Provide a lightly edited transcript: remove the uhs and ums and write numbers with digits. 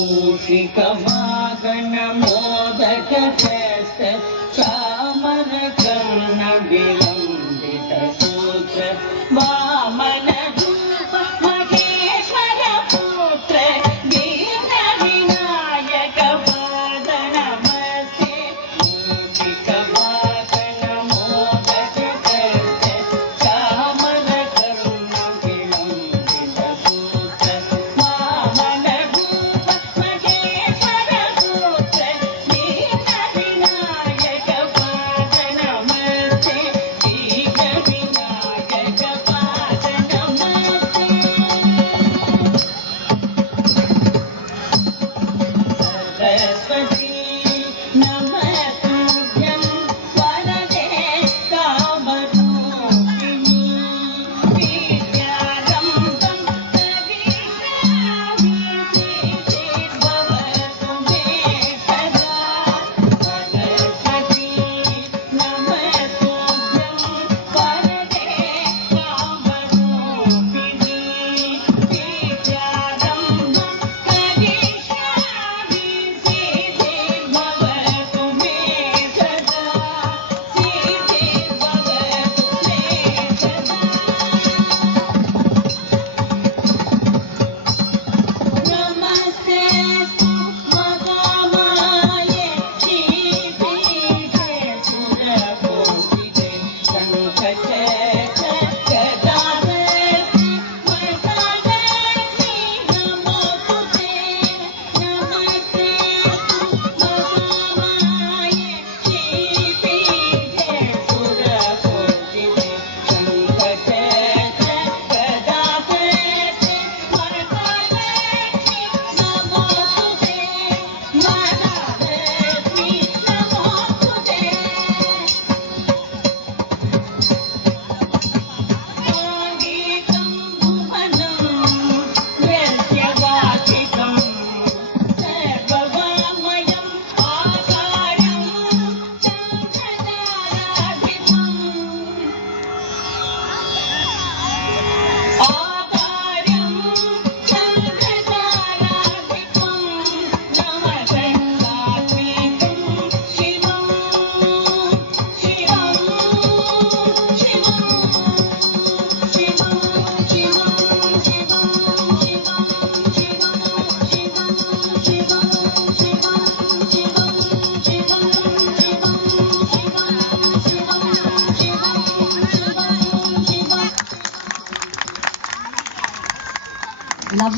मूषिक वाहन मोदक चामर कर्ण विलंबित सूत्र वामन रूप महेश्वर पुत्र दीन विनायक पाद नमस्ते मूषिक वाहन मोदक चामर कर्ण विलंबित सूत्र वामन रूप महेश्वर पुत्र दीन विनायक पाद नमस्ते दीन विनायक पाद नमस्ते सरस्वती नमस्तुभ्यं वरदे कामरूपिणी विद्यारम्भं करिष्यामि सिद्धिर्भवतु मे सदा सरस्वती नमस्तुभ्यं वरदे कामरूपिणी विद्यारम्भं करिष्यामि सिद्धिर्भवतु मे सदा सिद्धिर्भवतु मे सदा नमस्तेस्तु महामाये श्रीपीठे सुरकोटिते शङ्खचक्रगदाधरे वरदालक्ष्मी नमोस्तुते नमस्तेस्तु महामाये श्रीपीठे सुरकोटिते शङ्खचक्रगदाधरे वरदालक्ष्मी नमोस्तुते वरदालक्ष्मी नमोस्तुते साङ्गीकं भुवनं यस्यवासितं सर्ववाङ्मयम् आकारं चन्द्रताराधिपम् आकारं चन्द्रताराधिपं नमस्कारात्मिकं शिवं शिवं शिवं शिवं शिवं शिवं शिवं शिवं शिवं शिवं शिवं शिवं शिवं शिवं शिवं शिवं शिवं